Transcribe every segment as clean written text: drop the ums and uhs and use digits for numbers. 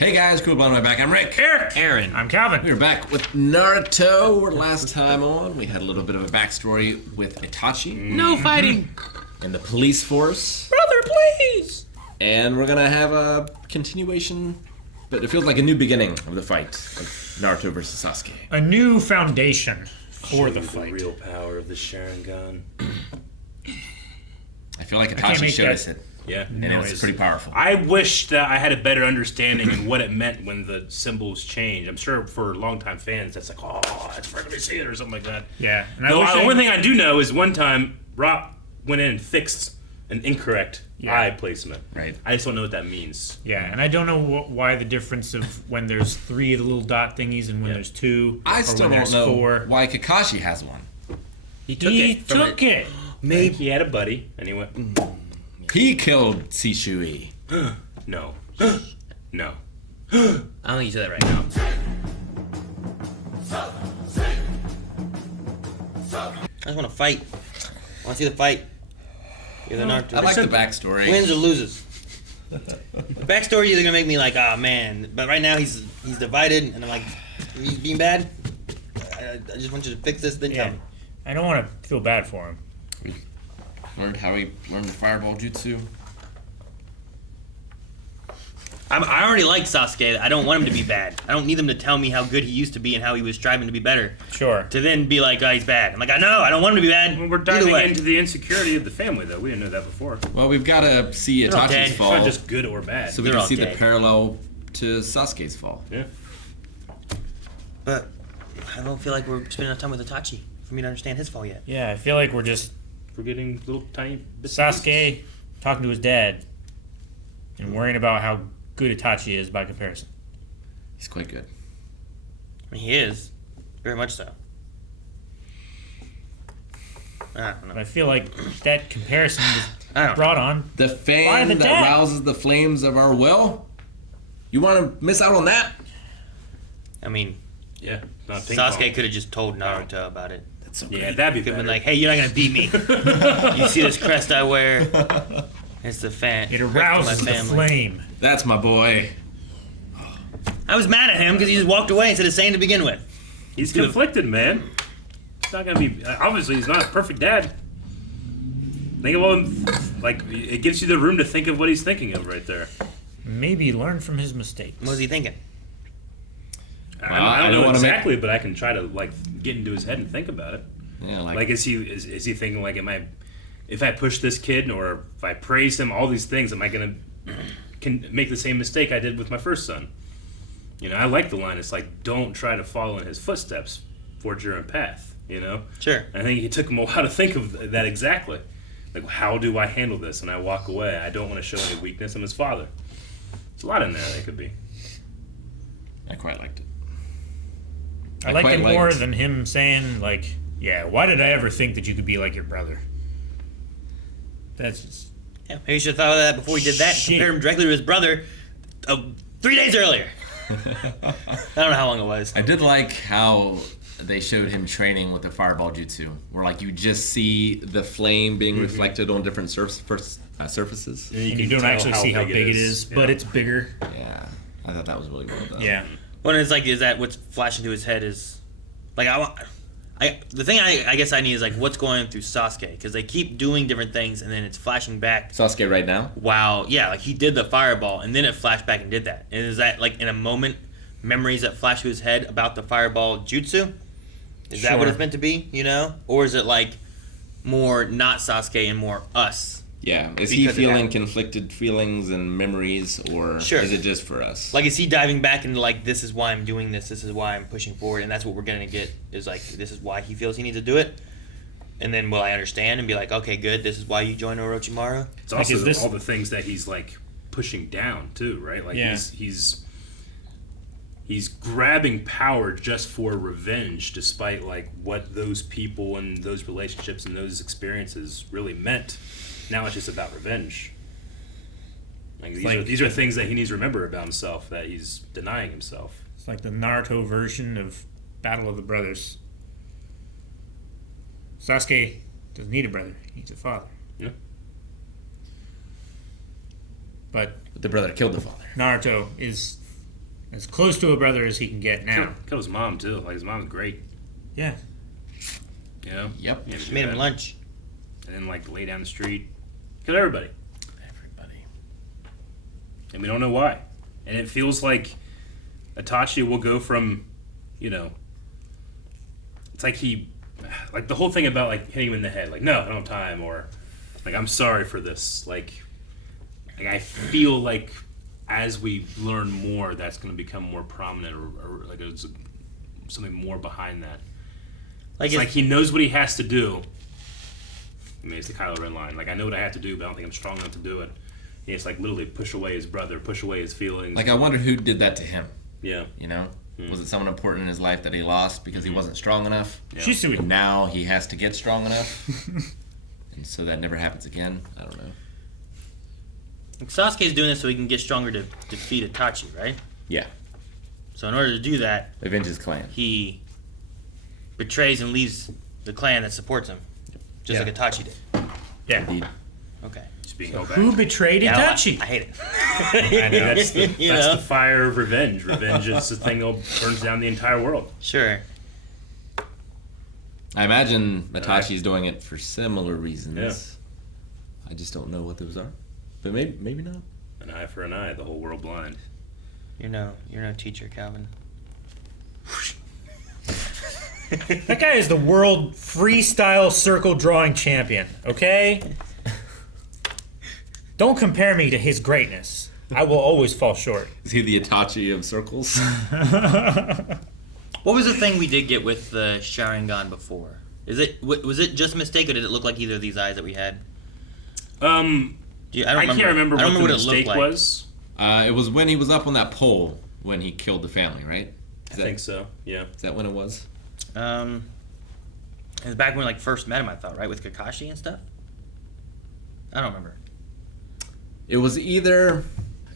Hey guys, cool blowing my back. I'm Rick. Eric. Aaron. I'm Calvin. We're back with Naruto. Last time on, we had a little bit of a backstory with Itachi. No fighting. And the police force. Brother, please. And we're gonna have a continuation, but it feels like a new beginning of the fight of Naruto versus Sasuke. A new foundation for the The fight. real power of the Sharingan. I feel like can't Itachi make showed that- us it, Yeah. and it was pretty powerful. I wish that I had a better understanding in what it meant when the symbols changed. I'm sure for longtime fans, that's like, oh, that's for me to see it or something like that. Yeah. And No, wish the only thing I do know is one time Rob went in and fixed an incorrect eye placement. Right. I just don't know what that means. Yeah, and I don't know why the difference of when there's 3 of the little dot thingies and when there's 2, I or still when don't there's know 4. why Kakashi has one. He took He it. From took it. Maybe he had a buddy and he went, He killed Shishui. no. No. I don't think you said that right now. I just want to fight. I want to see the fight. You're the Naruto. I like the backstory. Wins or loses. The backstory is either gonna make me like, oh man, but right now he's divided, and I'm like, he's being bad. I just want you to fix this, then tell Yeah. me. I don't want to feel bad for him. Learned how he learned the fireball jutsu. I already like Sasuke. I don't want him to be bad. I don't need him to tell me how good he used to be and how he was striving to be better. Sure. To then be like, oh, he's bad. I'm like, I know. I don't want him to be bad. Well, we're Either diving way. into the insecurity of the family, though. We didn't know that before. Well, we've got to see They're all dead. Itachi's It's It's not fall, just good or bad. so we They're can all see the dead. parallel to Sasuke's fall. Yeah. But I don't feel like we're spending enough time with Itachi for me to understand his fall yet. Yeah, I feel like we're just We're getting little tiny bits and pieces. Sasuke talking to his dad and worrying about how good Itachi is by comparison. He's quite good. I mean, he is. Very much so. I don't But know. I feel like that comparison was I don't know. brought on. The By fan the that dad. rouses the flames of our will? You want to miss out on that? I mean, Yeah. Not ping Sasuke pong. could have just told Naruto about it. That's so Yeah, great. that'd be Could have better. been like, hey, you're not going to beat me. You see this crest I wear? It's the fan. It crest of arouses my the family. flame. That's my boy. I was mad at him because he just walked away instead of saying to begin with. He's conflicted, man. It's not gonna be. Obviously, he's not a perfect dad. Think of all him. Like, it gives you the room to think of what he's thinking of right there. Maybe learn from his mistakes. What was he thinking? I I don't don't know wanna exactly, but I can try to like get into his head and think about it. Yeah, Like, is he thinking like, if I push this kid or if I praise him, all these things, am I gonna can make the same mistake I did with my first son? You know, I like the line. It's like, don't try to follow in his footsteps, forge your own path. You know. Sure. I think it took him a while to think of that exactly. Like, how do I handle this? And I walk away. I don't want to show any weakness. I'm his father. There's a lot in there that could be. I quite liked it. I liked quite it more liked- than him saying, like, yeah, why did I ever think that you could be like your brother? That's just... Yeah, maybe you should have thought of that before he did that. Shit. Compare him directly to his brother 3 days earlier. I don't know how long it was. I did like how they showed him training with the fireball jutsu, where like you just see the flame being reflected on different surfaces. And you don't tell actually see how big it is, but Yeah. it's bigger. Yeah, I thought that was really well done. Yeah. When it's like, is that what's flashing to his head is, like, the thing I guess I need is like what's going through Sasuke, because they keep doing different things and then it's flashing back. Sasuke right now. Wow, yeah, like he did the fireball and then it flashed back and did that. And is that like in a moment memories that flash to his head about the fireball jutsu? Is that what Sure. it's meant to be? You know, or is it like more not Sasuke and more us? Yeah, is Because he of feeling that. conflicted feelings and memories, or Sure. is it just for us? Like, is he diving back into like, this is why I'm doing this, this is why I'm pushing forward, and that's what we're gonna get is like, this is why he feels he needs to do it, and then will I understand and be like, okay, good, this is why you joined Orochimaru? It's Like, also is this- all the things that he's like pushing down too, right? Like Yeah. he's grabbing power just for revenge, despite like what those people and those relationships and those experiences really meant. Now it's just about revenge. Like these are things that he needs to remember about himself, that he's denying himself. It's like the Naruto version of Battle of the Brothers. Sasuke doesn't need a brother, he needs a father. Yeah. But The brother killed the father. Naruto is As close to a brother as he can get now. Killed his mom too. Like his mom's great. Yeah. You know. Yep. Yeah, She made him lunch. And then like lay down the street. Killed everybody. Everybody. And we don't know why. And it feels like Itachi will go from, you know, it's like the whole thing about like hitting him in the head, like, no, I don't have time, or like, I'm sorry for this. Like I feel like as we learn more, that's going to become more prominent, or like there's something more behind that. It's like he knows what he has to do. I mean, it's the Kylo Ren line. Like, I know what I have to do, but I don't think I'm strong enough to do it. He has to, like, literally push away his brother, push away his feelings. Like, I wonder who did that to him. Yeah. You know? Was it someone important in his life that he lost because he wasn't strong enough? Yeah. Shisui. And now he has to get strong enough? And so that never happens again? I don't know. Sasuke's doing this so he can get stronger to defeat Itachi, right? Yeah. So in order to do that, Avenge his clan. he betrays and leaves the clan that supports him, just Yeah. like Itachi did. Yeah. Indeed. Okay. Just being held back. Who betrayed Yeah, Itachi? I hate it. I know, that's the, You that's know? the fire of revenge. Revenge is the thing that burns down the entire world. Sure. I imagine Itachi's doing it for similar reasons. Yeah. I just don't know what those are. But maybe not. An eye for an eye, the whole world blind. You're no teacher, Calvin. That guy is the world freestyle circle drawing champion, okay? Don't compare me to his greatness. I will always fall short. Is he the Itachi of circles? What was the thing we did get with the Sharingan before? Was it just a mistake, or did it look like either of these eyes that we had? I Can't remember I don't what remember the what it looked mistake like. was. It was when he was up on that pole when he killed the family, right? I think so, yeah. Is that when it was? It was back when we like first met him, I thought, right, with Kakashi and stuff. I don't remember. It was either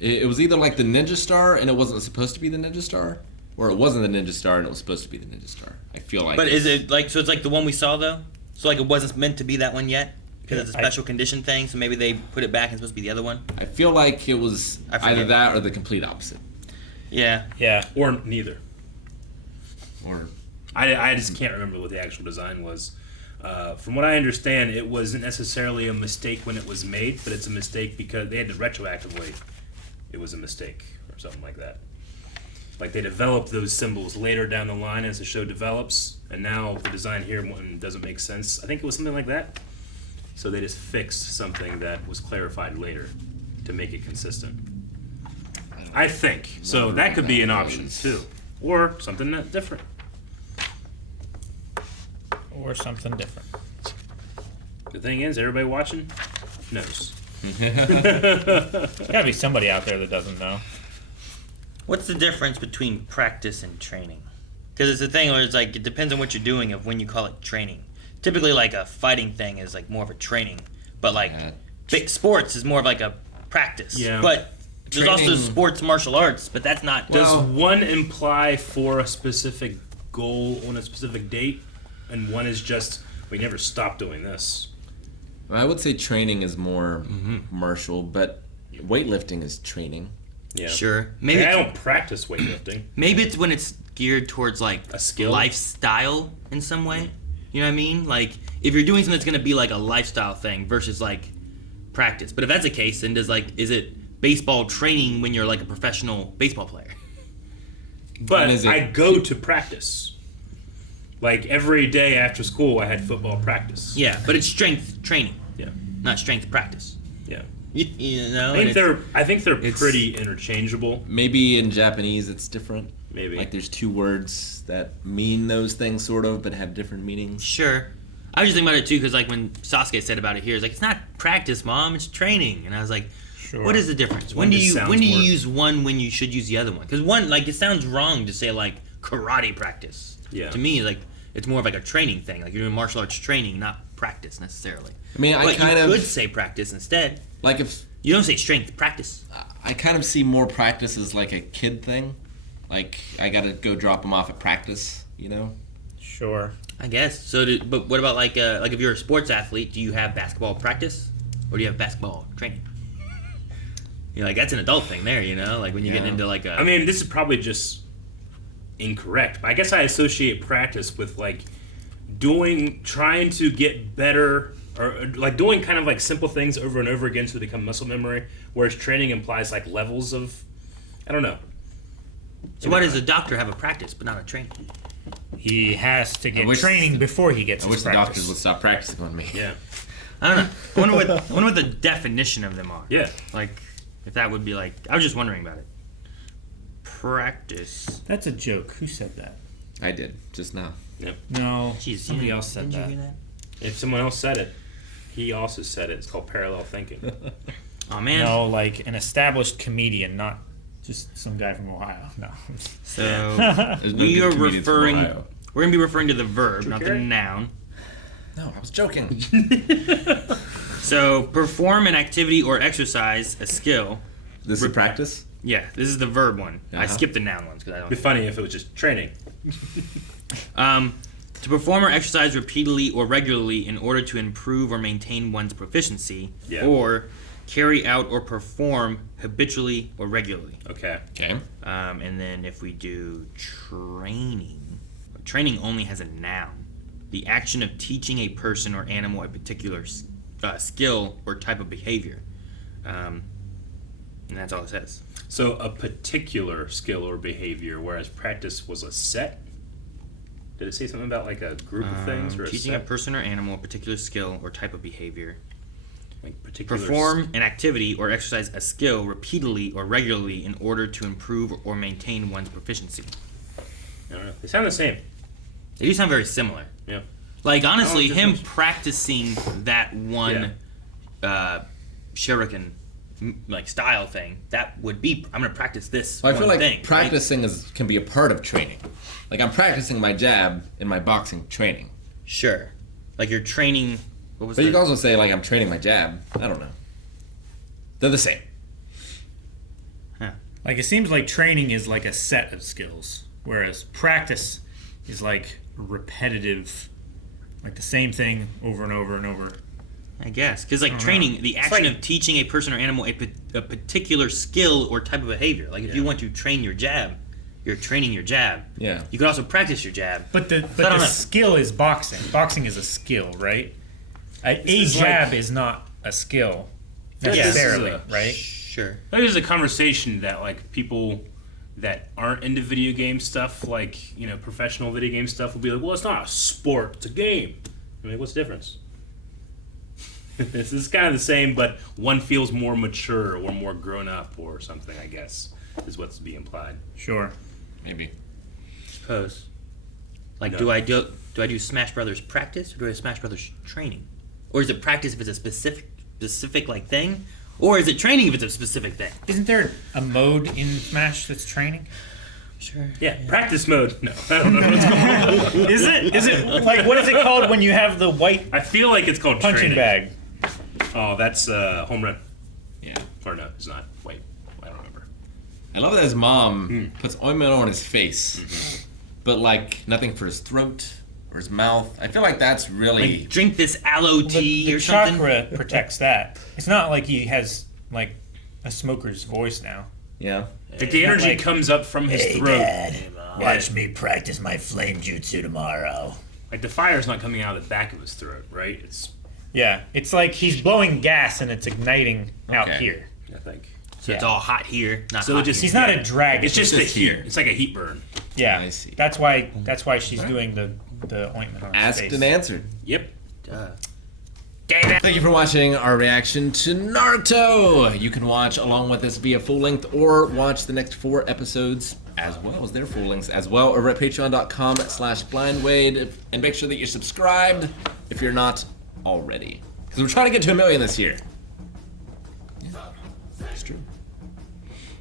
like the Ninja Star and it wasn't supposed to be the Ninja Star, or it wasn't the Ninja Star and it was supposed to be the Ninja Star. I feel like. But is it like so? It's like the one we saw though. So like it wasn't meant to be that one yet because it's a special condition thing. So maybe they put it back and it's supposed to be the other one. I feel like it was I forget. either that or the complete opposite. Yeah. Yeah. Or neither. Or I just can't remember what the actual design was. From what I understand, it wasn't necessarily a mistake when it was made, but it's a mistake because they had to retroactively. It was a mistake or something like that. Like they developed those symbols later down the line as the show develops, and now the design here doesn't make sense. I think it was something like that. So they just fixed something that was clarified later to make it consistent. I think. So that could be an option too. Or something different. Or something different. The thing is, everybody watching knows. There's gotta be somebody out there that doesn't know. What's the difference between practice and training? Because it's a thing where it's like it depends on what you're doing of when you call it training. Typically, like a fighting thing is like more of a training, but like big sports is more of like a practice. Yeah. But there's also Training- sports martial arts, but that's not. Does one imply for a specific goal on a specific date, and one is just we never stop doing this? I would say training is more martial, but weightlifting is training. Yeah. Sure. Maybe I don't practice weightlifting. maybe it's when it's geared towards like A skill? lifestyle in some way. You know what I mean? Like if you're doing something that's gonna be like a lifestyle thing versus like practice. But if that's the case, then is it baseball training when you're like a professional baseball player? But And is it- I go to practice. Like every day after school, I had football practice. Yeah, but it's strength training, Yeah. not strength practice. Yeah. You know. I think they're it's- pretty interchangeable. Maybe in Japanese it's different. Maybe. Like there's two words that mean those things sort of, but have different meanings. Sure. I was just thinking about it too, because like when Sasuke said about it here, it's like it's not practice, Mom, it's training, and I was like, Sure. what is the difference? One When do just you sounds you more- use one when you should use the other one? Because one, like, it sounds wrong to say like karate practice. Yeah. To me, like it's more of like a training thing. Like you're doing martial arts training, not practice necessarily. I mean, I But kind you of could say practice instead. like if You don't say strength, practice. I kind of see more practice as like a kid thing. Like I gotta go drop them off at practice, you know? Sure. I guess. But what about like if you're a sports athlete, do you have basketball practice or do you have basketball training? You're like, that's an adult thing there, you know? Like when you get into like a. I mean, this is probably just incorrect, but I guess I associate practice with like trying to get better, or like doing kind of like simple things over and over again so they become muscle memory, whereas training implies like levels of, I don't know. So why does a doctor have a practice but not a training? He has to get wish- training before he gets I his wish the practice. doctors would stop practicing on me. Yeah. I don't know. I wonder what the definition of them are. Yeah. Like, if that would be like, I was just wondering about it. Practice. That's a joke. Who said that? I did just now. No, Jeez, somebody else said didn't that. you hear that? If someone else said it, he also said it. It's called parallel thinking. Oh man. No, like an established comedian, not just some guy from Ohio. No. So There's no we good are comedians from referring. Ohio. We're gonna be referring to the verb, not the care? noun. No, I was joking. So perform an activity or exercise a skill. This is practice? Yeah, this is the verb one. I Uh-huh. skipped the noun ones because I It'd be don't. funny if it was just training. To perform or exercise repeatedly or regularly in order to improve or maintain one's proficiency, Yeah. or carry out or perform habitually or regularly. Okay. Okay. And then if we do training only has a noun. The action of teaching a person or animal a particular skill or type of behavior. And that's all it says. So a particular skill or behavior, whereas practice was a set. Did it say something about like a group of things or a Teaching a set? person or animal a particular skill or type of behavior. Like particular Perform an activity or exercise a skill repeatedly or regularly in order to improve or maintain one's proficiency. I don't know. They sound the same. They do sound very similar. Yeah. Like honestly, Oh, him different. practicing that one Sharingan like style thing, that would be I'm gonna practice this Well, I feel one like thing. right? practicing can be a part of training. Like I'm practicing my jab in my boxing training. Sure. Like you're training. What was But you the- can also say like I'm training my jab. I don't know. They're the same. Like it seems like training is like a set of skills, whereas practice is like repetitive, like the same thing over and over and over. I guess because like training, the action like- of teaching a person or animal a particular skill or type of behavior. Like if you want to train your jab, you're training your jab. Yeah. You can also practice your jab. But the I don't know. skill is boxing. Boxing is a skill, right? A is jab like- is not a skill this is necessarily, a- right? Sure. There's a conversation that like people that aren't into video game stuff, like professional video game stuff, will be like, "Well, it's not a sport; it's a game." I mean, what's the difference? This is kind of the same, but one feels more mature or more grown up or something. I guess is what's being implied. Sure. Maybe. Suppose. Like, No. do I do Smash Brothers practice or do I do Smash Brothers training, or is it practice if it's a specific like thing, or is it training if it's a specific thing? Isn't there a mode in Smash that's training? Sure. Yeah, practice mode. No, I don't know what it's called. Is it? Is it like what is it called when you have the white I feel like it's called punching training. bag? Oh, that's home run. Yeah. Or no, it's not. Wait, I don't remember. I love that his mom puts ointment on his face, but like nothing for his throat or his mouth. I feel like that's really Like drink this aloe tea The or something. chakra protects that. It's not like he has like a smoker's voice now. yeah. Like the energy like, comes up from his throat. Watch me practice my flame jutsu tomorrow. Like the fire's not coming out of the back of his throat, right? It's Yeah, it's like he's blowing gas and it's igniting out Okay. here. I think. So it's Yeah. all hot here, not So it hot just- here. He's not a dragon. It's just the just heat. here. It's like a heat burn. yeah. I see. That's why she's doing the ointment on his Asked face. and answered. Yep. Thank you for watching our reaction to Naruto. You can watch along with us via full length or watch the next 4 episodes as well as their full lengths as well over at patreon.com/blindwade, and make sure that you're subscribed if you're not already, because we're trying to get to 1 million this year.